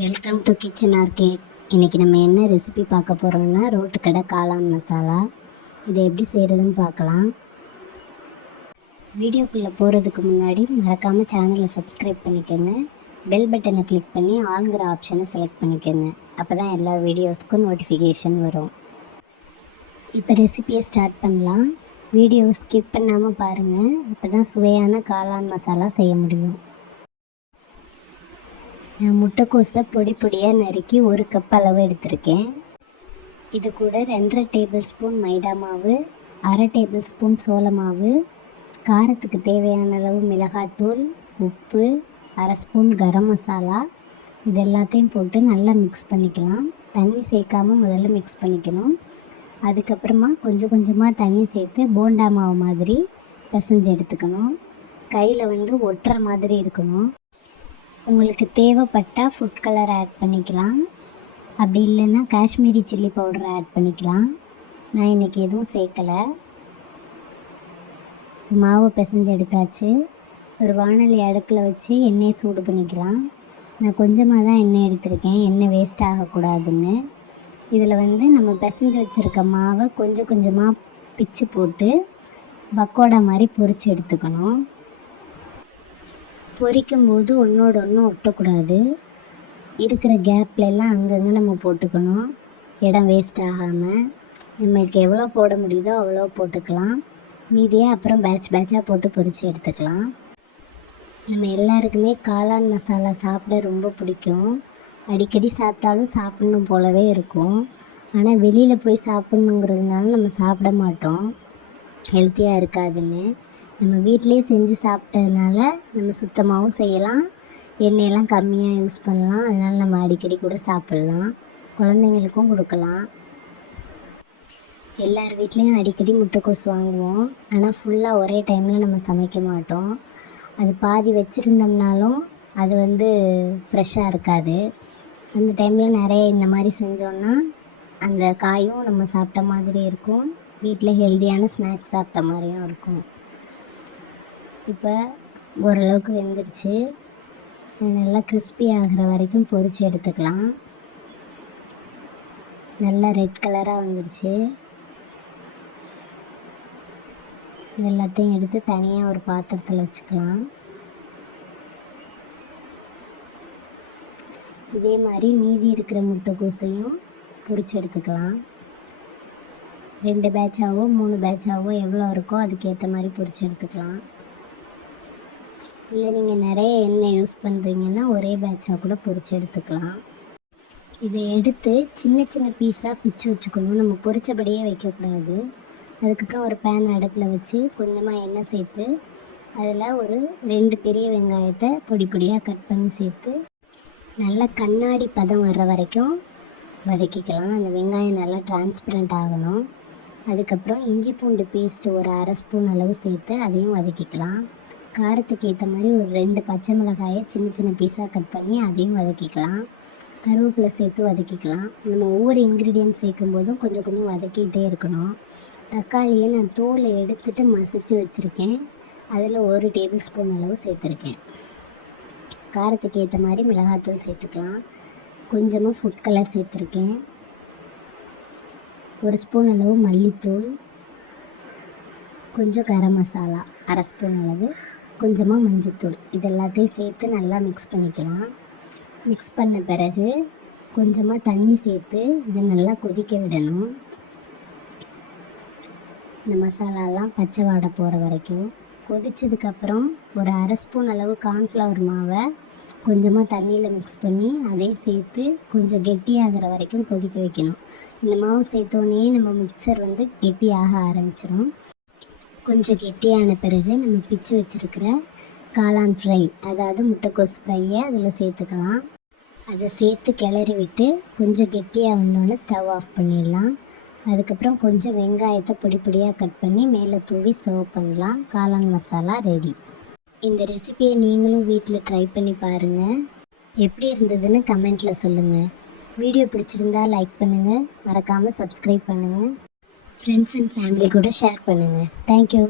Welcome to kitchen arcade. இன்றைக்கி நம்ம என்ன ரெசிபி பார்க்க போகிறோம்னா ரோட்டு கடை காளான் மசாலா. இதை எப்படி செய்கிறதுன்னு பார்க்கலாம். வீடியோக்குள்ளே போகிறதுக்கு முன்னாடி மறக்காமல் சேனலை சப்ஸ்கிரைப் பண்ணிக்கோங்க. பெல் பட்டனை கிளிக் பண்ணி ஆளுங்கிற ஆப்ஷனை செலக்ட் பண்ணிக்கோங்க. அப்போ தான் எல்லா வீடியோஸ்க்கும் நோட்டிஃபிகேஷன் வரும். இப்போ ரெசிபியை ஸ்டார்ட் பண்ணலாம். வீடியோ ஸ்கிப் பண்ணாமல் பாருங்கள். அப்போ தான் சுவையான காளான் மசாலா செய்ய முடியும். நான் முட்டைக்கோஸை பொடி பொடியாக நறுக்கி 1 கப் அளவு எடுத்திருக்கேன். இது கூட 2.5 டேபிள் ஸ்பூன் மைதா மாவு, 1/2 டேபிள் ஸ்பூன் சோள மாவு, காரத்துக்கு தேவையான அளவு மிளகாத்தூள், உப்பு, 1/2 ஸ்பூன் கரம் மசாலா, இது எல்லாத்தையும் போட்டு நல்லா மிக்ஸ் பண்ணிக்கலாம். தண்ணி சேர்க்காமல் முதல்ல மிக்ஸ் பண்ணிக்கணும். அதுக்கப்புறமா கொஞ்சம் கொஞ்சமாக தண்ணி சேர்த்து போண்டா மாவு மாதிரி பிசைஞ்சு எடுத்துக்கணும். கையில் ஒட்டுற மாதிரி இருக்கணும். உங்களுக்கு தேவைப்பட்டால் ஃபுட் கலர் ஆட் பண்ணிக்கலாம். அப்படி இல்லைன்னா காஷ்மீரி சில்லி பவுடர் ஆட் பண்ணிக்கலாம். நான் இன்றைக்கி எதுவும் சேர்க்கலை. மாவு பிசைஞ்சு எடுத்தாச்சு. ஒரு வாணலி அடுப்பில் வச்சு எண்ணெயை சூடு பண்ணிக்கலாம். நான் கொஞ்சமாக தான் எண்ணெய் எடுத்திருக்கேன், எண்ணெய் வேஸ்ட் ஆகக்கூடாதுன்னு. இதில் நம்ம பிசைஞ்சு வச்சுருக்க மாவை கொஞ்சம் கொஞ்சமாக பிச்சு போட்டு பக்கோடா மாதிரி பொரித்து எடுத்துக்கணும். பொரிக்கும்போது ஒன்றோடு ஒன்று ஒட்டக்கூடாது. இருக்கிற கேப்லெல்லாம் அங்கங்கே நம்ம போட்டுக்கணும், இடம் வேஸ்ட் ஆகாமல். நம்மளுக்கு எவ்வளோ போட முடியுதோ அவ்வளோ போட்டுக்கலாம். மீதியாக அப்புறம் பேட்சாக போட்டு பொரித்து எடுத்துக்கலாம். நம்ம எல்லாருக்குமே காளான் மசாலா சாப்பிட ரொம்ப பிடிக்கும். அடிக்கடி சாப்பிட்டாலும் சாப்பிட்ணும் போலவே இருக்கும். ஆனால் வெளியில் போய் சாப்பிட்ணுங்கிறதுனால நம்ம சாப்பிட மாட்டோம், ஹெல்த்தியாக இருக்காதுன்னு. நம்ம வீட்டிலே செஞ்சு சாப்பிட்டதுனால நம்ம சுத்தமாகவும் செய்யலாம், எண்ணெயெல்லாம் கம்மியாக யூஸ் பண்ணலாம். அதனால் நம்ம அடிக்கடி கூட சாப்பிட்லாம், குழந்தைங்களுக்கும் கொடுக்கலாம். எல்லார் வீட்லேயும் அடிக்கடி முட்டைக்கோஸ் வாங்குவோம். ஆனால் ஃபுல்லாக ஒரே டைமில் நம்ம சமைக்க மாட்டோம். அது பாதி வச்சுருந்தோம்னாலும் அது ஃப்ரெஷ்ஷாக இருக்காது. அந்த டைமில் நிறைய இந்த மாதிரி செஞ்சோன்னா அந்த காயும் நம்ம சாப்பிட்ட மாதிரி இருக்கும், வீட்டில் ஹெல்த்தியான ஸ்நாக்ஸ் சாப்பிட்ட மாதிரியும் இருக்கும். இப்போ ஓரளவுக்கு வெந்துருச்சு. நல்லா கிறிஸ்பி ஆகிற வரைக்கும் பொரித்து எடுத்துக்கலாம். நல்லா ரெட் கலராக வந்துருச்சு. இது எல்லாத்தையும் எடுத்து தனியாக ஒரு பாத்திரத்தில் வச்சுக்கலாம். இதே மாதிரி மீதி இருக்கிற முட்டைக்கோஸையும் பொரித்து எடுத்துக்கலாம். 2 பேட்சாவோ 3 பேட்சாவோ எவ்வளோ இருக்கோ அதுக்கேற்ற மாதிரி பொரித்து எடுத்துக்கலாம். இல்லை நீங்கள் நிறைய எண்ணெய் யூஸ் பண்ணுறீங்கன்னா ஒரே பேட்சாக கூட பொரித்து எடுத்துக்கலாம். இதை எடுத்து சின்ன சின்ன பீஸாக பிச்சு வச்சுக்கணும். நம்ம பொரித்தபடியே வைக்கக்கூடாது. அதுக்கப்புறம் ஒரு பேன் அடுப்பில் வச்சு கொஞ்சமாக எண்ணெய் சேர்த்து அதில் ஒரு 2 பெரிய வெங்காயத்தை பொடி பொடியாக கட் பண்ணி சேர்த்து நல்லா கண்ணாடி பதம் வர்ற வரைக்கும் வதக்கிக்கலாம். அந்த வெங்காயம் நல்லா டிரான்ஸ்பரண்ட் ஆகணும். அதுக்கப்புறம் இஞ்சி பூண்டு பேஸ்ட்டு ஒரு 1/2 ஸ்பூன் அளவு சேர்த்து அதையும் வதக்கிக்கலாம். காரத்துக்கு ஏற்ற மாதிரி ஒரு 2 பச்சை மிளகாயை சின்ன சின்ன பீஸாக கட் பண்ணி அதையும் வதக்கிக்கலாம். கருவேப்பிலை சேர்த்து வதக்கிக்கலாம். நம்ம ஒவ்வொரு இன்க்ரீடியன்ட் சேர்க்கும் போதும் கொஞ்சம் கொஞ்சம் வதக்கிட்டே இருக்கணும். தக்காளியை நான் தோலை எடுத்துகிட்டு மசிச்சு வச்சுருக்கேன். அதில் 1 டேபிள் ஸ்பூன் அளவு சேர்த்துருக்கேன். காரத்துக்கு ஏற்ற மாதிரி மிளகாத்தூள் சேர்த்துக்கலாம். கொஞ்சமாக ஃபுட் கலர் சேர்த்துருக்கேன். 1 ஸ்பூன் அளவு மல்லித்தூள், கொஞ்சம் கரம் மசாலா 1/2 ஸ்பூன் அளவு, கொஞ்சமாக மஞ்சத்தூள், இது எல்லாத்தையும் சேர்த்து நல்லா மிக்ஸ் பண்ணிக்கலாம். மிக்ஸ் பண்ண பிறகு கொஞ்சமாக தண்ணி சேர்த்து இதை நல்லா கொதிக்க விடணும். இந்த மசாலாலாம் பச்சை வாடை போகிற வரைக்கும் கொதித்ததுக்கப்புறம் ஒரு 1/2 ஸ்பூன் அளவு கார்ன்ஃப்ளவர் மாவை கொஞ்சமாக தண்ணியில் மிக்ஸ் பண்ணி அதையும் சேர்த்து கொஞ்சம் கெட்டியாகிற வரைக்கும் கொதிக்க வைக்கணும். இந்த மாவு சேர்த்தோன்னே நம்ம மிக்சர் கெட்டியாக ஆரம்பிச்சிடும். கொஞ்சம் கெட்டியான பிறகு நம்ம பிச்சு வச்சுருக்கிற காளான் ஃப்ரை, அதாவது முட்டைக்கோஸ் ஃப்ரையை அதில் சேர்த்துக்கலாம். அதை சேர்த்து கிளறி விட்டு கொஞ்சம் கெட்டியாக வந்தோடனே ஸ்டவ் ஆஃப் பண்ணிடலாம். அதுக்கப்புறம் கொஞ்சம் வெங்காயத்தை பொடி பொடியாக கட் பண்ணி மேலே தூவி சர்வ் பண்ணலாம். காளான் மசாலா ரெடி. இந்த ரெசிபியை நீங்களும் வீட்டில் ட்ரை பண்ணி பாருங்கள். எப்படி இருந்ததுன்னு கமெண்ட்டில் சொல்லுங்கள். வீடியோ பிடிச்சிருந்தா லைக் பண்ணுங்கள், மறக்காமல் சப்ஸ்கிரைப் பண்ணுங்கள், ஃப்ரெண்ட்ஸ் அண்ட் ஃபேமிலி கூட ஷேர் பண்ணுங்கள். தேங்க்யூ.